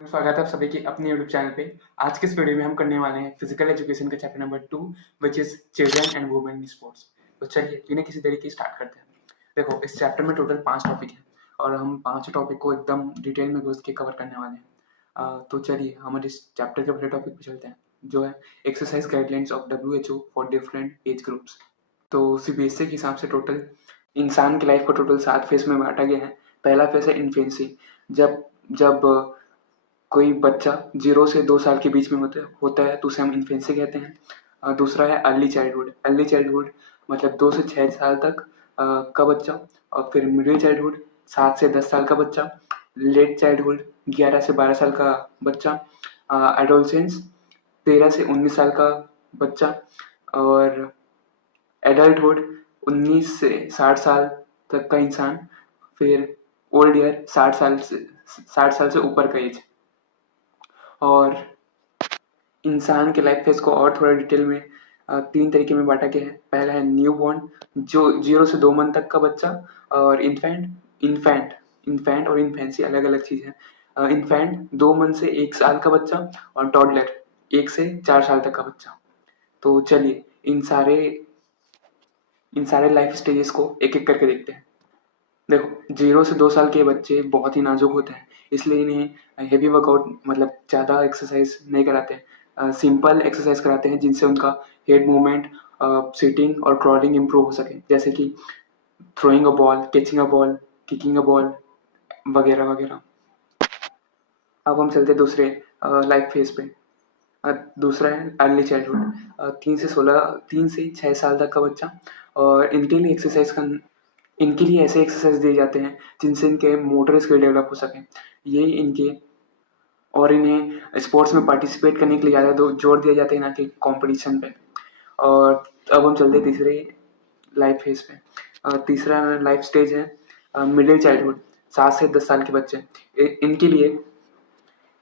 स्वागत है आप सभी की अपने यूट्यूब चैनल पे। आज के इस वीडियो में हम करने वाले हैं फिजिकल एजुकेशन का chapter number 2 which is children and women in sports. तो चलिए बिना किसी देरी के स्टार्ट करते हैं। देखो, इस चैप्टर में टोटल 5 टॉपिक हैं और हम पांचों टॉपिक को एकदम डिटेल में घुस के कवर करने वाले हैं। तो चलिए हमारे इस चैप्टर के पहले टॉपिक पे चलते हैं, जो है exercise guidelines of WHO for different age groups. तो सीबीएसई के हिसाब से टोटल इंसान की लाइफ को टोटल 7 फेज में बांटा गया है। पहला फेज है इन्फेंसी, जब जब कोई बच्चा 0 से 2 साल के बीच में होता है तो उसे हम इन्फेंसी कहते हैं। दूसरा है अर्ली चाइल्डहुड। अर्ली चाइल्डहुड मतलब 2 से 6 साल तक का बच्चा। और फिर मिडिल चाइल्डहुड 7 से 10 साल का बच्चा। लेट चाइल्डहुड 11 से 12 साल का बच्चा। एडोलसेंस 13 से 19 साल का बच्चा। और एडल्टहुड 19 से 60 साल तक का इंसान। फिर ओल्ड ईयर 60 साल से ऊपर का एज। और इंसान के लाइफ फेज को और थोड़ा डिटेल में 3 तरीके में बांटा गया है। पहला है न्यू बॉर्न, जो 0 से 2 मंथ तक का बच्चा। और इन्फेंट और इन्फेंसी अलग अलग चीज है। इन्फेंट 2 मंथ से 1 साल का बच्चा। और टॉडलर 1 से 4 साल तक का बच्चा। तो चलिए इन सारे लाइफ स्टेजेस को एक एक करके देखते हैं। देखो, 0 से 2 साल के बच्चे बहुत ही नाजुक होते हैं, इसलिए इन्हें हेवी वर्कआउट मतलब ज़्यादा एक्सरसाइज नहीं कराते हैं। सिंपल एक्सरसाइज कराते हैं जिनसे उनका हेड मूवमेंट, सिटिंग और क्रॉलिंग इंप्रूव हो सके, जैसे कि throwing a ball, catching a ball, kicking a ball वगैरह वगैरह। अब हम चलते हैं दूसरे लाइफ फेज पे। दूसरा है अर्ली चाइल्डहुड, 3 से 6 साल तक का बच्चा। और इनके लिए ऐसे एक्सरसाइज दिए जाते हैं जिनसे इनके मोटर स्किल डेवलप हो सके। ये इनके और इन्हें स्पोर्ट्स में पार्टिसिपेट करने के लिए ज़्यादा जोर दिया जाता है, ना कि कॉम्पिटिशन पे। और अब हम चलते हैं तीसरे लाइफ फेज पे। तीसरा लाइफ स्टेज है मिडिल चाइल्डहुड, 7 से 10 साल के बच्चे। इनके लिए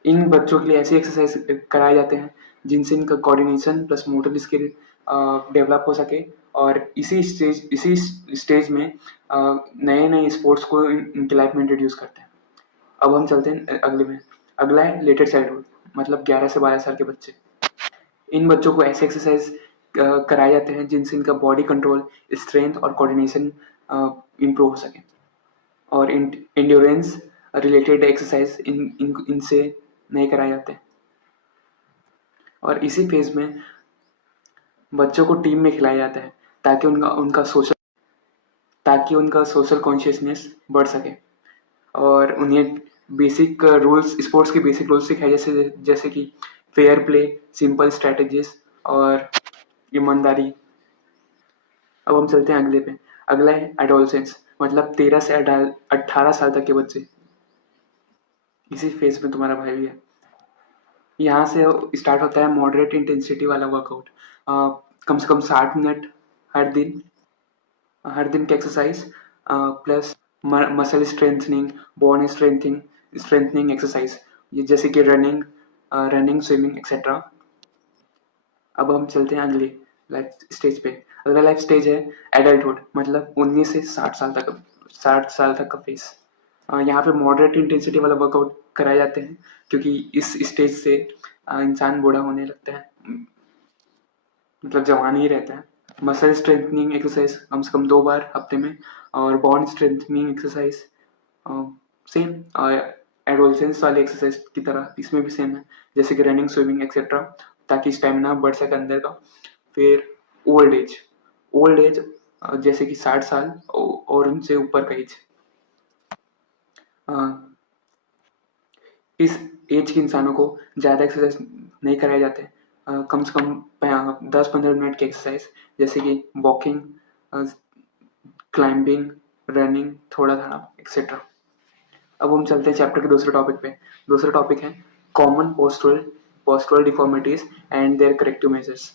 इन बच्चों के लिए ऐसी एक्सरसाइज कराए जाते हैं जिनसे इनका coordination plus motor skill develop हो सके। और इसी स्टेज में नए नए स्पोर्ट्स को इनकी लाइफ में इंट्रोड्यूस करते हैं। अब हम चलते हैं अगले में। अगला है लेटर चाइल्डहुड, मतलब 11 से 12 साल के बच्चे। इन बच्चों को ऐसे एक्सरसाइज कराए जाते हैं जिनसे इनका बॉडी कंट्रोल, स्ट्रेंथ और कोऑर्डिनेशन इम्प्रूव हो सके। और इंड्योरेंस रिलेटेड एक्सरसाइज इनसे नहीं कराए जाते। और इसी फेज में बच्चों को टीम में खिलाया जाता है ताकि उनका सोशल कॉन्शियसनेस बढ़ सके। और उन्हें बेसिक रूल्स, स्पोर्ट्स के बेसिक रूल्स सिखाए, जैसे जैसे कि फेयर प्ले, सिंपल स्ट्रेटजीज और ईमानदारी। अब हम चलते हैं अगले पे। अगला है एडोलसेंस, मतलब 13 से 18 साल तक के बच्चे। इसी फेज में तुम्हारा भाई भी है। यहाँ से स्टार्ट होता है मॉडरेट इंटेंसिटी वाला वर्कआउट। कम से कम 60 मिनट हर दिन हर दिन की exercise plus muscle strengthening, bone strengthening exercise, ये जैसे कि रनिंग, स्विमिंग एक्सेट्रा। अब हम चलते हैं अगले लाइफ स्टेज पे। अगला लाइफ स्टेज है एडल्टहुड, मतलब 19 से 60 साल तक का फेस। यहाँ पे मॉडरेट इंटेंसिटी वाला वर्कआउट कराए जाते हैं क्योंकि इस स्टेज से इंसान बूढ़ा होने लगता है, मतलब जवान ही रहता है। मसल स्ट्रेंथनिंग एक्सरसाइज कम से कम 2 बार हफ्ते में। और bond strengthening exercise same adolescence वाले एक्सरसाइज की तरह इसमें भी सेम है, जैसे कि रनिंग, स्विमिंग एक्सेट्रा, ताकि स्टेमिना बढ़ सके अंदर का। फिर ओल्ड एज जैसे कि 60 साल और उनसे ऊपर का एज। इस एज के इंसानों को ज़्यादा एक्सरसाइज नहीं कराए जाते। कम से कम 10-15 मिनट की एक्सरसाइज, जैसे कि वॉकिंग, क्लाइंबिंग, रनिंग, थोड़ा थोड़ा एक्सेट्रा। अब हम चलते हैं चैप्टर के दूसरे टॉपिक पे। दूसरा टॉपिक है common postural deformities and their corrective measures.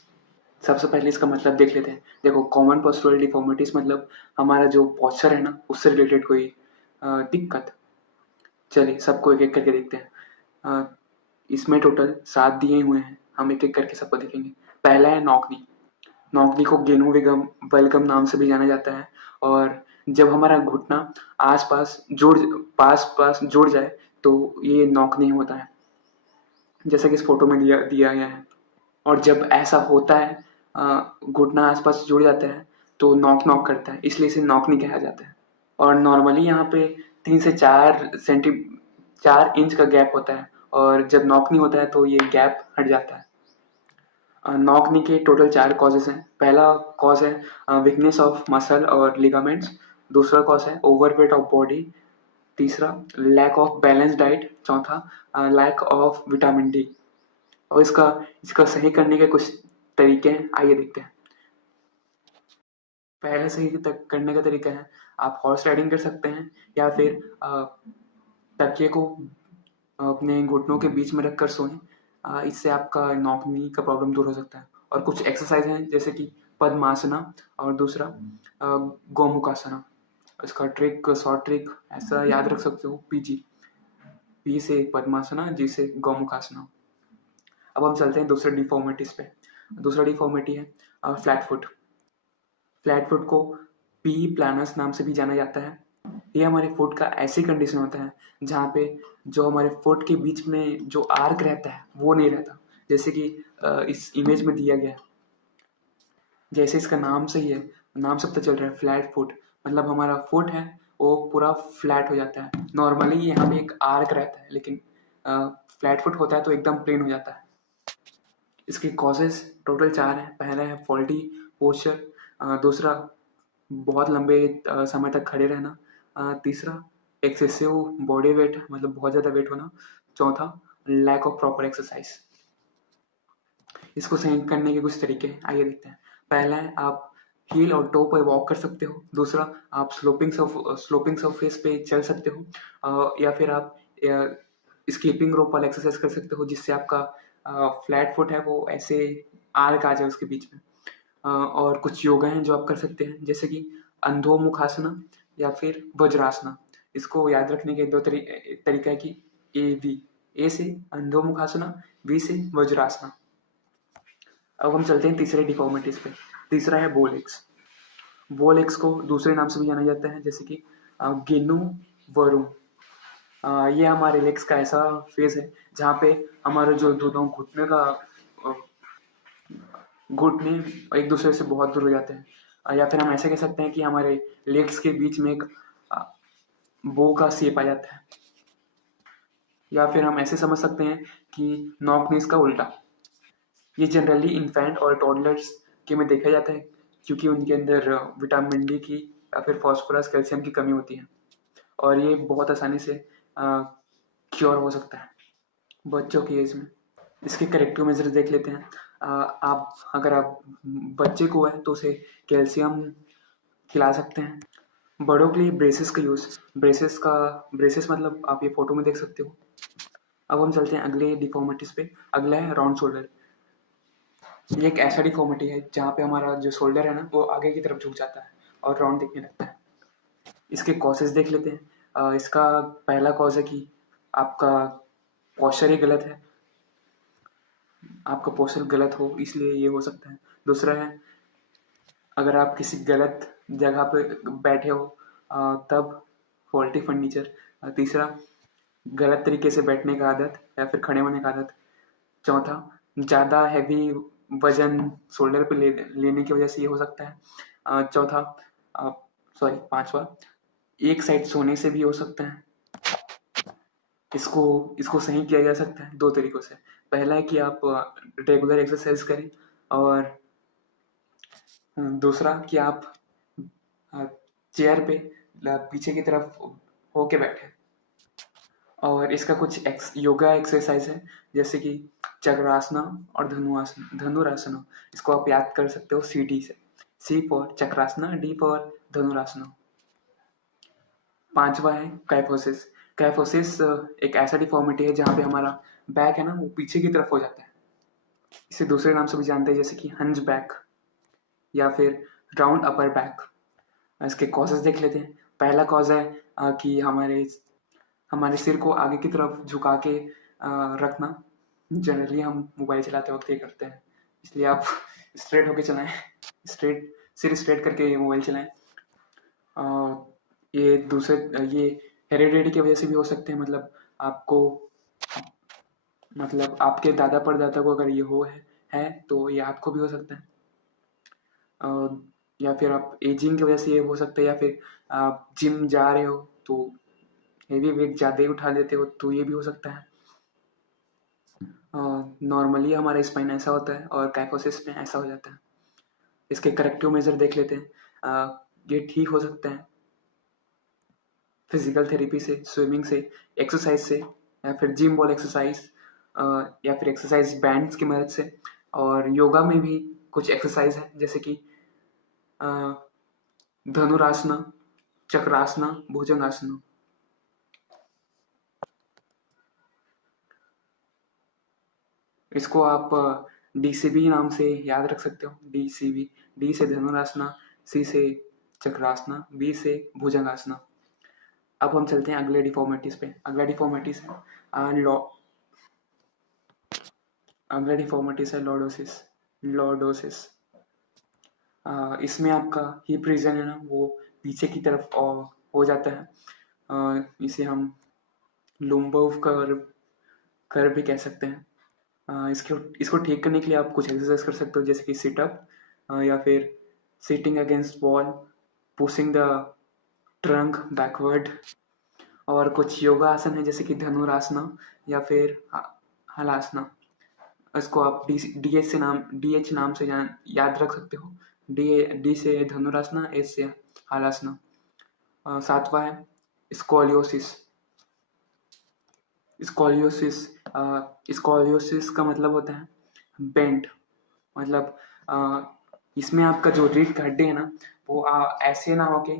सबसे पहले इसका मतलब देख लेते हैं। देखो, कॉमन पोस्टुरल डिफॉर्मिटीज मतलब हमारा जो पोस्चर है ना, उससे रिलेटेड कोई दिक्कत। चलिए सबको एक एक करके देखते हैं। इसमें टोटल 7 दिए हुए हैं, हम एक एक करके सबको देखेंगे। पहला है नौकनी। नौकनी को गेनोविगम बलगम नाम से भी जाना जाता है। और जब हमारा घुटना पास पास जुड़ जाए तो ये नौकनी होता है। जैसा कि इस फोटो में दिया दिया गया है। और जब ऐसा होता है, घुटना आसपास जुड़ जाता है, तो नॉक नॉक करता है, इसलिए इसे नॉकनी कहा जाता है। और नॉर्मली यहाँ पे 3 से 4 इंच का गैप होता है, और जब नॉकनी होता है तो ये गैप हट जाता है। नॉकनी के टोटल 4 कॉजेज हैं। पहला कॉज है वीकनेस ऑफ मसल और लिगामेंट्स। दूसरा कॉज है ओवरवेट ऑफ बॉडी। तीसरा लैक ऑफ बैलेंस डाइट। चौथा लैक ऑफ विटामिन डी। और इसका इसका सही करने के कुछ तरीके हैं, आइए देखते हैं। पहले सही तक करने का तरीका है, आप हॉर्स राइडिंग कर सकते हैं, या फिर तकिए को अपने घुटनों के बीच में रखकर सोएं। इससे आपका नॉक नी का प्रॉब्लम दूर हो सकता है। और कुछ एक्सरसाइज हैं जैसे कि पद्मासना, और दूसरा गोमुखासना। इसका ट्रिक, शॉर्ट ट्रिक ऐसा याद रख सकते हो, पी से पद्मासना, जी से गौमुखासना। अब हम चलते हैं दूसरे डिफॉर्मिटीज पे। दूसरा डिफॉर्मिटी है फ्लैट फुट। फ्लैट फुट को पी प्लानस नाम से भी जाना जाता है। ये हमारे फुट का ऐसी कंडीशन होता है जहाँ पे जो हमारे फुट के बीच में जो आर्क रहता है वो नहीं रहता, जैसे कि इस इमेज में दिया गया है। जैसे इसका नाम से ही है, नाम से पता चल रहा है फ्लैट फुट, मतलब हमारा फुट है वो पूरा फ्लैट हो जाता है। नॉर्मली यहाँ पे एक आर्क रहता है, लेकिन फ्लैट फुट होता है तो एकदम प्लेन हो जाता है। इसके कॉजेज टोटल 4 हैं। पहला है फॉल्टी पोस्चर। दूसरा बहुत लंबे समय तक खड़े रहना। तीसरा एक्सेसिव बॉडी वेट, मतलब बहुत ज़्यादा वेट होना। चौथा लैक ऑफ प्रॉपर एक्सरसाइज। इसको सही करने के कुछ तरीके हैं, आइए देखते हैं। पहला है, आप हील और टो पर वॉक कर सकते हो। दूसरा, आप स्लोपिंग सरफेस पे चल सकते हो। या फिर आप स्कीपिंग रोप वाला एक्सरसाइज कर सकते हो, जिससे आपका फ्लैट फुट है वो ऐसे आर्क आ जाए उसके बीच में। और कुछ योगा हैं जो आप कर सकते हैं, जैसे कि अंधोमुखासना या फिर वज्रासना। इसको याद रखने के तरीका है कि ए से अंधोमुखासना, वी से वज्रासना। अब हम चलते हैं तीसरे डिफॉर्मिटीज पे। तीसरा है बोलेक्स। बोलेक्स को दूसरे नाम से भी जाना जाता है, जैसे कि गेनु वरुम। ये हमारे लेग्स का ऐसा फेज है जहाँ पे हमारे जो दोनों अ, घुटने एक दूसरे से बहुत दूर हो जाते हैं। या फिर हम ऐसे कह सकते हैं कि हमारे लेग्स के बीच में एक बो का शेप आ जाता है। या फिर हम ऐसे समझ सकते हैं कि नॉक नीज का उल्टा। ये जनरली इन्फेंट और टॉडलर्स के में देखा जाता है, क्योंकि उनके अंदर विटामिन डी की या फिर फास्फोरस कैल्शियम की कमी होती है, और ये बहुत आसानी से क्योर हो सकता है बच्चों की एज में। इसके करेक्टिव मेजर्स देख लेते हैं। आप अगर आप बच्चे को है तो उसे कैल्शियम खिला सकते हैं। बड़ों के लिए ब्रेसेस का यूज़, ब्रेसेस मतलब आप ये फोटो में देख सकते हो। अब हम चलते हैं अगले डिफॉर्मिटीज पे। अगला है राउंड शोल्डर। ये एक ऐसा डिफॉर्मिटी है जहाँ पे हमारा जो शोल्डर है ना वो आगे की तरफ झुक जाता है और राउंड दिखने लगता है। इसके कॉजेज देख लेते हैं। इसका पहला कॉज है कि आपका पोस्चर ही गलत है, आपका पोस्चर गलत हो इसलिए ये हो सकता है। दूसरा है, अगर आप किसी गलत जगह पे बैठे हो तब फॉल्टी फर्नीचर। तीसरा, गलत तरीके से बैठने का आदत या फिर खड़े होने का आदत। चौथा, ज़्यादा हैवी वजन शोल्डर पे लेने की वजह से ये हो सकता है। चौथा, पांचवा, एक साइड सोने से भी हो सकता है। इसको इसको सही किया जा सकता है 2 तरीकों से। पहला है कि आप रेगुलर एक्सरसाइज करें, और दूसरा कि आप चेयर पे पीछे की तरफ होके बैठे। और इसका कुछ योगा एक्सरसाइज है, जैसे कि चक्रासना और धनुरासना। इसको आप याद कर सकते हो CD से। C for Chakrasana, D for Dhanurasana. पांचवा है काइफोसिस। काइफोसिस एक ऐसा डिफॉर्मिटी है जहाँ पे हमारा बैक है ना वो पीछे की तरफ हो जाता है। इसे दूसरे नाम से भी जानते हैं, जैसे कि हंच बैक या फिर राउंड अपर बैक। इसके कॉजेज देख लेते हैं। पहला कॉज है कि हमारे सिर को आगे की तरफ झुका के रखना। जनरली हम मोबाइल चलाते वक्त ये करते हैं, इसलिए आप स्ट्रेट होके चलाएं, सिर स्ट्रेट करके मोबाइल चलाएं। ये हेरिडिटी की वजह से भी हो सकते हैं, मतलब आपको मतलब आपके दादा परदादा को अगर ये है तो ये आपको भी हो सकता है। या फिर आप एजिंग की वजह से ये हो सकता है, या फिर आप जिम जा रहे हो तो हेवी वेट ज़्यादा ही उठा लेते हो तो ये भी हो सकता है। नॉर्मली हमारा स्पाइन ऐसा होता है और काइफोसिस में ऐसा हो जाता है। इसके करेक्टिव मेजर देख लेते हैं। ये ठीक हो सकता है फिजिकल थेरेपी से, स्विमिंग से, एक्सरसाइज से, या फिर जिम बॉल एक्सरसाइज, या फिर एक्सरसाइज बैंड्स की मदद से। और योगा में भी कुछ एक्सरसाइज है जैसे कि धनुरासना, चक्रासना, भुजंगासना। इसको आप DCB नाम से याद रख सकते हो। DCB, D से धनुरासना, C से चक्रासना, B से भुजंगासना। अब हम चलते हैं अगले डिफॉर्मिटीज पे। अगला डिफॉर्मिटीज है लॉर्डोसिस। लॉर्डोसिस इसमें आपका हिप रीजन है ना, वो पीछे की तरफ हो जाता है। इसे हम लुम्बोव कर्व भी कह सकते हैं। इसको ठीक करने के लिए आप कुछ एक्सरसाइज कर सकते हो जैसे कि सिटअप, या फिर sitting against wall, pushing the trunk backward. और कुछ योगा आसन है जैसे कि धनुरासना या फिर हलासना। इसको आप DH नाम से याद रख सकते हो। D से धनुरासना, H से हलासना। सातवां है स्कोलियोसिस। स्कोलियोसिस स्कोलियोसिस का मतलब होता है बेंट। मतलब इसमें आपका जो रीढ़ का हड्डी है ना, वो ऐसे ना होके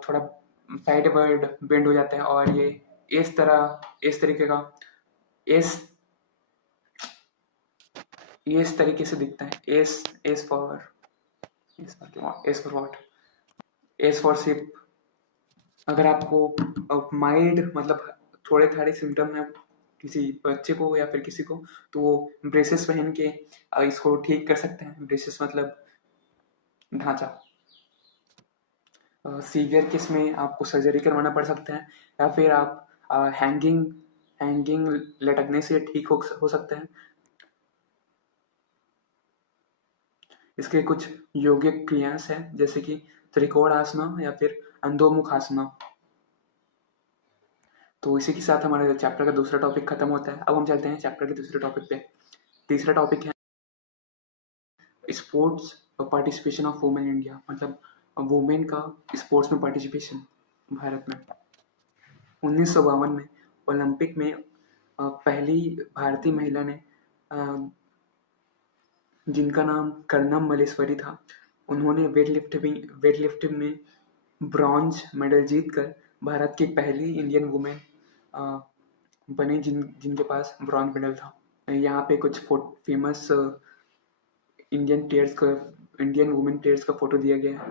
थोड़ा साइड वर्ड बेंड हो जाता है, और ये इस तरीके का इस इस तरीके से दिखता है। S for what? S for ship. अगर आपको माइल्ड मतलब थोड़े थोड़े सिम्टम है किसी बच्चे को या फिर किसी को, तो वो ब्रेसेस पहन के इसको ठीक कर सकते हैं। ब्रेसेस मतलब ढांचा। सीवियर केस में आपको सर्जरी करवाना पड़ सकता है, या फिर आप हैंगिंग लटकने से ठीक हो सकता है। इसके कुछ योगिक क्रियास हैं जैसे कि त्रिकोण आसना या फिर अंधोमुख आसना। तो इसी के साथ हमारे चैप्टर का दूसरा टॉपिक खत्म होता है। अब हम चलते हैं चैप्टर के दूसरे टॉपिक पे। तीसरा टॉपिक है sports participation of women India. मतलब वुमेन का स्पोर्ट्स में पार्टिसिपेशन भारत में। 1952 में ओलंपिक में पहली भारतीय महिला ने, जिनका नाम कर्णम मल्लेश्वरी था, उन्होंने वेट लिफ्टिंग में ब्रॉन्ज मेडल जीतकर भारत की पहली इंडियन वुमेन बनी जिनके पास ब्रॉन्ज मेडल था। यहाँ पे कुछ फेमस इंडियन वुमेन प्लेयर्स का फोटो दिया गया है।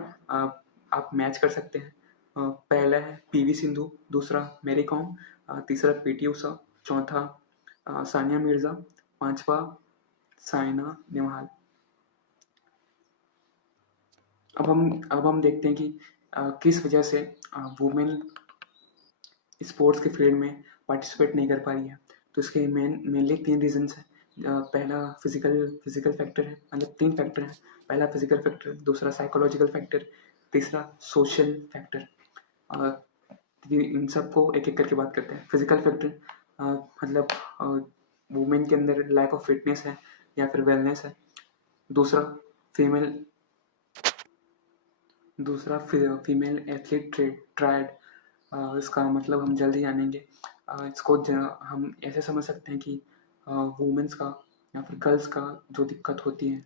आप मैच कर सकते हैं। पहला है PV सिंधु, दूसरा मैरी कॉम, तीसरा PT उषा, चौथा सानिया मिर्जा, पांचवा साइना नेहवाल। अब हम देखते हैं कि किस वजह से वुमेन स्पोर्ट्स के फील्ड में पार्टिसिपेट नहीं कर पा रही है। तो इसके मेनली 3 रीजंस हैं। पहला फिजिकल फैक्टर है, मतलब 3 फैक्टर हैं। पहला फिजिकल फैक्टर, दूसरा साइकोलॉजिकल फैक्टर, तीसरा सोशल फैक्टर। इन सबको एक एक करके बात करते हैं। फिजिकल फैक्टर मतलब वुमेन के अंदर लैक ऑफ फिटनेस है या फिर वेलनेस है। दूसरा फीमेल फीमेल एथलीट ट्रायड। इसका मतलब हम जल्द ही जानेंगे। इसको हम ऐसे समझ सकते हैं कि वुमेन्स का या फिर गर्ल्स का जो दिक्कत होती है,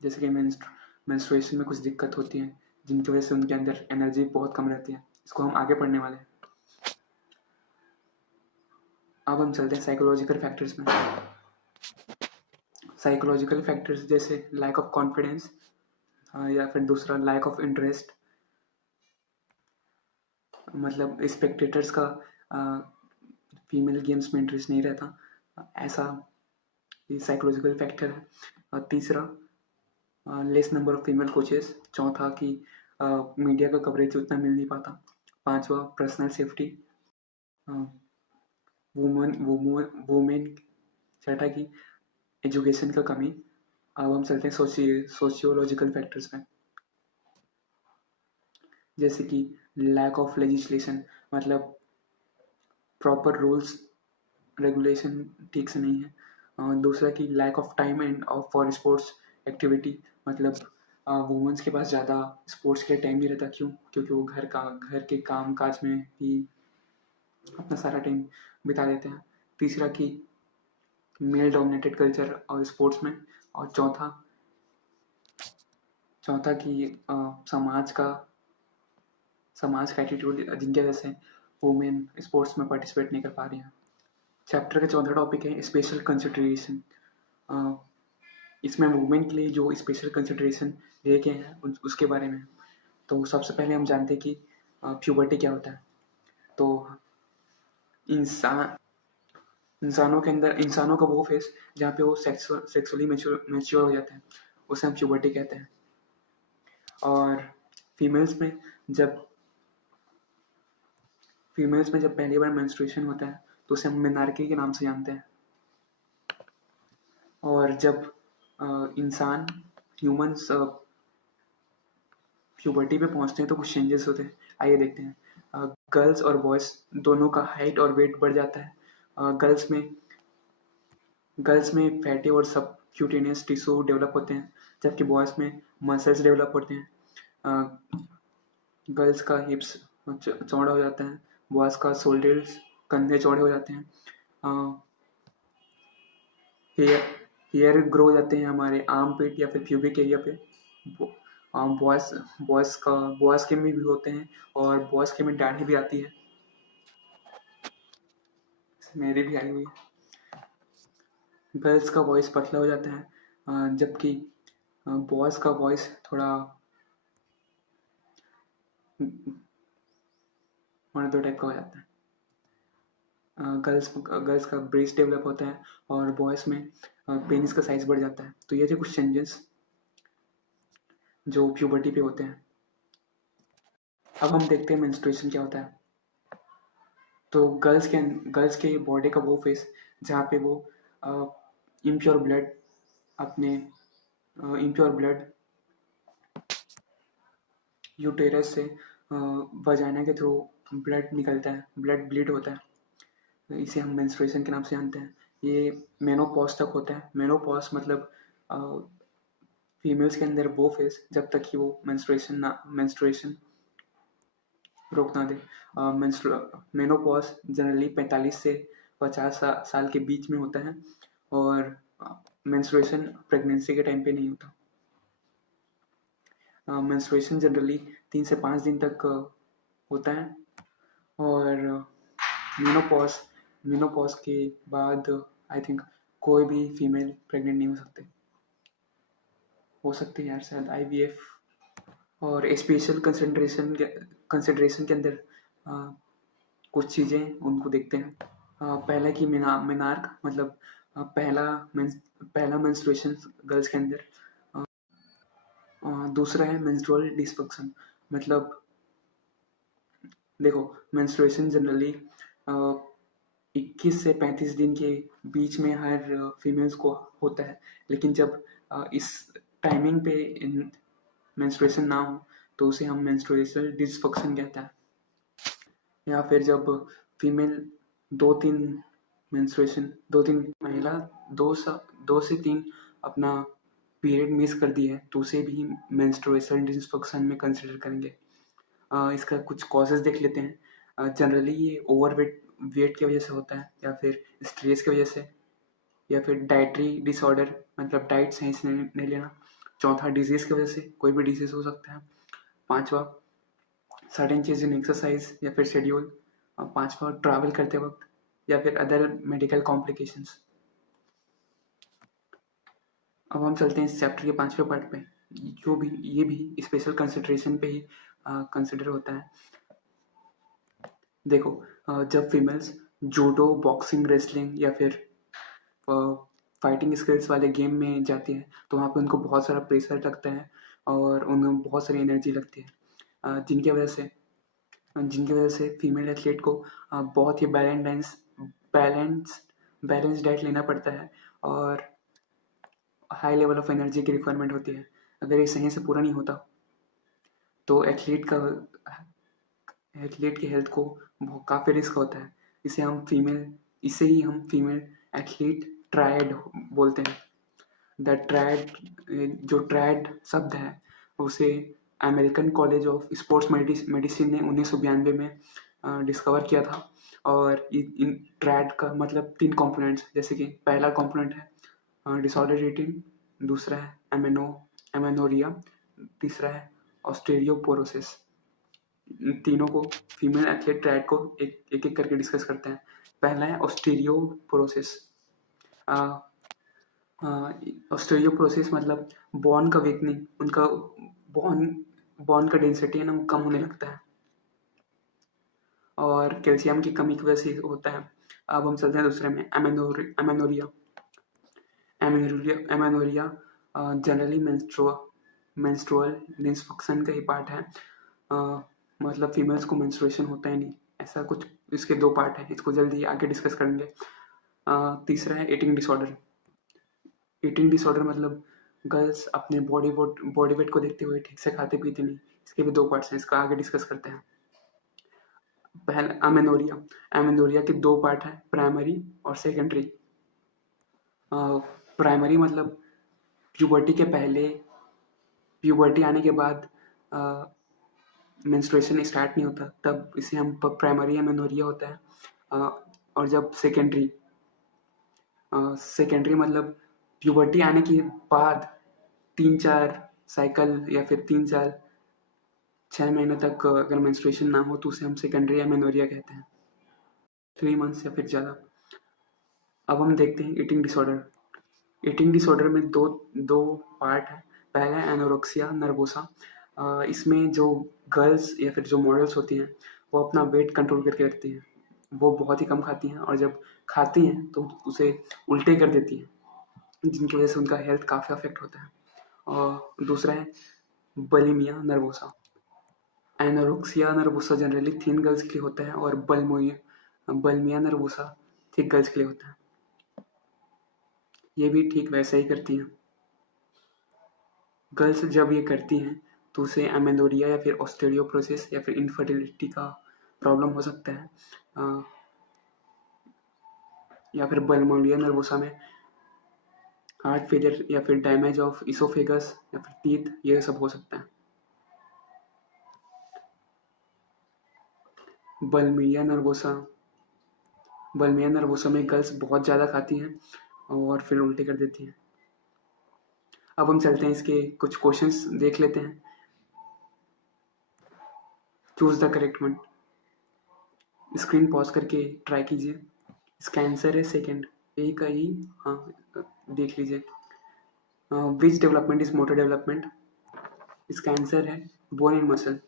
जैसे कि मेंस्ट्रुएशन में कुछ दिक्कत होती है जिनकी वजह से उनके अंदर एनर्जी बहुत कम रहती है। इसको हम आगे पढ़ने वाले हैं। अब हम चलते हैं साइकोलॉजिकल फैक्टर्स में। साइकोलॉजिकल फैक्टर्स जैसे लैक ऑफ कॉन्फिडेंस, या फिर दूसरा लैक ऑफ इंटरेस्ट। मतलब स्पेक्टेटर्स का फीमेल गेम्स में इंटरेस्ट नहीं रहता, ऐसा ये साइकोलॉजिकल फैक्टर है। तीसरा less number of female coaches. चौथा कि मीडिया का कवरेज उतना मिल नहीं पाता। पांचवा पर्सनल सेफ्टी। वुमेन छठा की एजुकेशन का कमी। अब हम चलते हैं सोशियोलॉजिकल फैक्टर्स में, जैसे कि लैक ऑफ लेजिस्लेशन, मतलब प्रॉपर रूल्स रेगुलेशन ठीक से नहीं है। दूसरा कि lack of time and of for sports activity, मतलब वुमेंस के पास ज़्यादा स्पोर्ट्स के लिए टाइम नहीं रहता। क्यों? क्योंकि वो घर के काम काज में ही अपना सारा टाइम बिता देते हैं। तीसरा कि मेल डोमिनेटेड कल्चर और स्पोर्ट्स में। और चौथा कि समाज का एटीट्यूड, जिनकी वजह से वुमेन स्पोर्ट्स में पार्टिसिपेट नहीं कर पा रही हैं। चैप्टर का चौथा टॉपिक है स्पेशल कंसिडरेशन। इसमें वुमेन के लिए जो स्पेशल कंसिडरेशन दिए गए हैं उसके बारे में। तो सबसे पहले हम जानते हैं कि प्यूबर्टी क्या होता है। तो इंसान इंसानों का वो फेस जहाँ पे वो सेक्सुअली मैच्योर हो जाते हैं, उसे हम प्यूबर्टी कहते हैं। और फीमेल्स में जब पहली बार मेंस्ट्रुएशन होता है तो उसे हम मेनार्की के नाम से जानते हैं। और जब ह्यूमंस प्यूबर्टी पे पहुंचते हैं तो कुछ चेंजेस होते हैं। आइए देखते हैं। गर्ल्स और बॉयज़ दोनों का हाइट और वेट बढ़ जाता है। गर्ल्स में फैटी और सब क्यूटेनियस टिश्यू डेवलप होते हैं, जबकि बॉयज़ में मसल्स डेवलप होते हैं। गर्ल्स का हिप्स चौड़ा हो जाता है, बॉयज़ का शोल्डर्स कंधे चौड़े हो जाते हैं। हेयर हेयर ग्रो हो जाते हैं हमारे आर्म पिट या फिर प्यूबिक एरिया पे। बॉयज़ के में भी होते हैं, और बॉयज़ के में दाढ़ी भी आती है, मेरी भी आई हुई है। गर्ल्स का वॉइस पतला हो जाता है, जबकि बॉयज़ का वॉइस थोड़ा मर्दों टाइप का हो जाता है। गर्ल्स का ब्रेस्ट डेवलप होता है, और बॉयज़ में पेनिस का साइज बढ़ जाता है। तो ये थे कुछ चेंजेस जो प्यूबर्टी पे होते हैं। अब हम देखते हैं मेंस्ट्रुएशन क्या होता है। तो गर्ल्स के बॉडी का वो फेस जहाँ पे वो इम्प्योर ब्लड अपने इम्प्योर ब्लड यूटेरस से वजाइना के थ्रू ब्लड निकलता है, ब्लड ब्लीड होता है। इसे हम मेंस्ट्रुएशन के नाम से जानते हैं। ये मेनोपॉज तक होता है। मेनोपॉज मतलब फीमेल्स के अंदर वो फेस जब तक कि वो मेंस्ट्रुएशन रोक ना दे। मेनोपॉज जनरली 45 से 50 साल के बीच में होता है, और मेंस्ट्रुएशन प्रेगनेंसी के टाइम पे नहीं होता। मेंस्ट्रुएशन जनरली 3 से 5 दिन तक होता है, और मेनोपॉज के बाद आई थिंक कोई भी फीमेल प्रेग्नेंट नहीं हो सकती है यार, शायद IVF। और स्पेशल कंसिडरेशन के अंदर कुछ चीज़ें उनको देखते हैं। पहला कि मेनार्क, मतलब पहला मेंस्ट्रुएशन गर्ल्स के अंदर। दूसरा है मेंस्ट्रुअल डिसफंक्शन, मतलब देखो मेंस्ट्रुएशन जनरली 21 से 35 दिन के बीच में हर फीमेल्स को होता है। लेकिन जब इस टाइमिंग पे मेंस्ट्रुएशन ना हो तो उसे हम मेंस्ट्रुअल डिसफंक्शन कहते हैं। या फिर जब फीमेल दो तीन महिला 2 से 3 अपना पीरियड मिस कर दी है तो उसे भी मेंस्ट्रुअल डिसफंक्शन में कंसिडर करेंगे। इसका कुछ कॉजेज देख लेते हैं। जनरली ये वेट की वजह से होता है, या फिर स्ट्रेस की वजह से, या फिर डाइटरी डिसऑर्डर, मतलब डाइट सही से नहीं लेना। चौथा डिजीज की वजह से, कोई भी डिजीज हो सकता है। पांचवा सडन चेंज इन एक्सरसाइज या फिर शेड्यूल। पांचवा ट्रैवल करते वक्त, या फिर अदर मेडिकल कॉम्प्लिकेशंस। अब हम चलते हैं इस चैप्टर के 5वें पार्ट पे, ये भी स्पेशल कंसिडरेशन पे ही कंसिडर होता है। देखो, जब फीमेल्स जूडो, बॉक्सिंग, रेसलिंग या फिर फाइटिंग स्किल्स वाले गेम में जाती है तो वहाँ पे उनको बहुत सारा प्रेशर लगता है, और उन्हें बहुत सारी एनर्जी लगती है, जिनकी वजह से फीमेल एथलीट को बहुत ही बैलेंस डाइट लेना पड़ता है और हाई लेवल ऑफ एनर्जी की रिक्वायरमेंट होती है। अगर ये सही से पूरा नहीं होता तो एथलीट की हेल्थ को काफ़ी रिस्क होता है। इसे ही हम फीमेल एथलीट ट्रायड बोलते हैं। द ट्रायड जो ट्रायड शब्द है उसे American college of sports medicine ने 1992 में डिस्कवर किया था। और इन ट्रायड का मतलब 3 कंपोनेंट्स, जैसे कि पहला कंपोनेंट है डिसऑर्डर ईटिंग, दूसरा है एमेनोरिया, तीसरा है ऑस्टियोपोरोसिस। तीनों को फीमेल एथलीट ट्रायड को एक एक करके डिस्कस करते हैं। पहला है ऑस्टियोपोरोसिस। ऑस्टियोपोरोसिस मतलब बोन का वीकनिंग, उनका बोन का डेंसिटी है ना वो कम होने लगता है और कैल्शियम की कमी की वजह से होता है। अब हम चलते हैं दूसरे में amenorrhoea. Amenorrhoea generally menstrual dysfunction का ही पार्ट है। मतलब फीमेल्स को मेंस्ट्रुएशन होता है नहीं, ऐसा कुछ। इसके 2 पार्ट हैं, इसको जल्दी आगे डिस्कस करेंगे। तीसरा है ईटिंग डिसऑर्डर। ईटिंग डिसऑर्डर मतलब गर्ल्स अपने बॉडी वेट को देखते हुए ठीक से खाते पीते नहीं। इसके भी 2 पार्ट्स हैं, इसका आगे डिस्कस करते हैं। पहला एमेनोरिया के 2 पार्ट हैं, प्राइमरी और सेकेंडरी। प्राइमरी मतलब प्यूबर्टी के पहले, प्यूबर्टी आने के बाद मेंस्ट्रुएशन स्टार्ट नहीं होता, तब इसे हम प्राइमरी एमेनोरिया होता है। और जब सेकेंडरी मतलब प्यूबर्टी आने के बाद 3-4 साइकिल या फिर 3-6 महीने तक अगर मेंस्ट्रुएशन ना हो तो उसे हम सेकेंडरी एमेनोरिया कहते हैं, 3 मंथ्स या फिर ज़्यादा। अब हम देखते हैं ईटिंग डिसऑर्डर। ईटिंग डिसऑर्डर में दो पार्ट है। पहला है एनोरेक्सिया नर्वोसा। इसमें जो गर्ल्स या फिर जो मॉडल्स होती हैं वो अपना वेट कंट्रोल करके रखती हैं। वो बहुत ही कम खाती हैं और जब खाती हैं तो उसे उल्टे कर देती हैं, जिनकी वजह से उनका हेल्थ काफ़ी अफेक्ट होता है। और दूसरा है bulimia nervosa. Anorexia nervosa generally thin girls के लिए होता है और बुलिमिया नर्वोसा थिक गर्ल्स के लिए होता है। ये भी ठीक वैसा ही करती हैं। गर्ल्स जब ये करती हैं तो उसे एमेनोरिया या फिर ऑस्टियोपोरोसिस या फिर इनफर्टिलिटी का प्रॉब्लम हो सकता है। या फिर बुलिमिया नर्वोसा में हार्ट फेलियर या फिर डैमेज ऑफ इसोफेगस या फिर टीथ, ये सब हो सकता है। बुलिमिया नर्वोसा में गर्ल्स बहुत ज़्यादा खाती हैं और फिर उल्टे कर देती हैं। अब हम चलते हैं, इसके कुछ क्वेश्चंस देख लेते हैं। Choose the correct one. Screen pause करके ट्राई कीजिए। इसका आंसर है सेकेंड, ए का ई। हाँ, देख लीजिए। विच डेवलपमेंट इज मोटर डेवलपमेंट? इसका आंसर है बोन एंड मसल।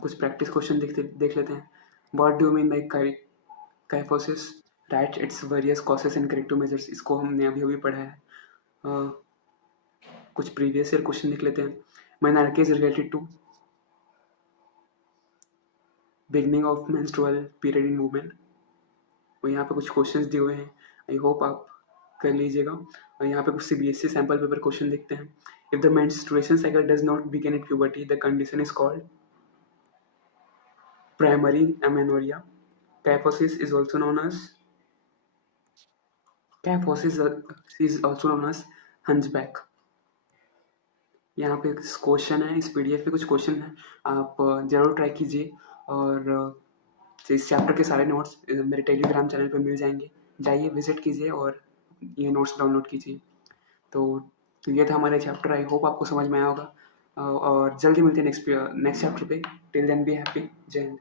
कुछ प्रैक्टिस क्वेश्चन देख लेते हैं। What do mean by kyphosis? Right its various causes and corrective measures. इसको हमने अभी पढ़ा है। कुछ प्रीवियस ईयर क्वेश्चन देख लेते हैं। Menarche is related to beginning of menstrual period in women. और यहाँ पे कुछ क्वेश्चंस दिए हुए हैं, आई होप आप कर लीजिएगा। और यहाँ पे कुछ CBSE सैम्पल पेपर क्वेश्चन देखते हैं। If the menstruation cycle does not begin at puberty the condition is called primary amenorrhoea. Kyphosis is also known as hunchback। यहाँ पे क्वेश्चन है, इस PDF पे कुछ क्वेश्चन है, आप जरूर ट्राई कीजिए। और इस चैप्टर के सारे नोट्स मेरे टेलीग्राम चैनल पे मिल जाएंगे, जाइए विजिट कीजिए और ये नोट्स डाउनलोड कीजिए। तो ये था हमारा चैप्टर, आई होप आपको समझ में आया होगा। और जल्दी मिलते हैं नेक्स्ट चैप्टर पे। Till then be happy. जय हिंद।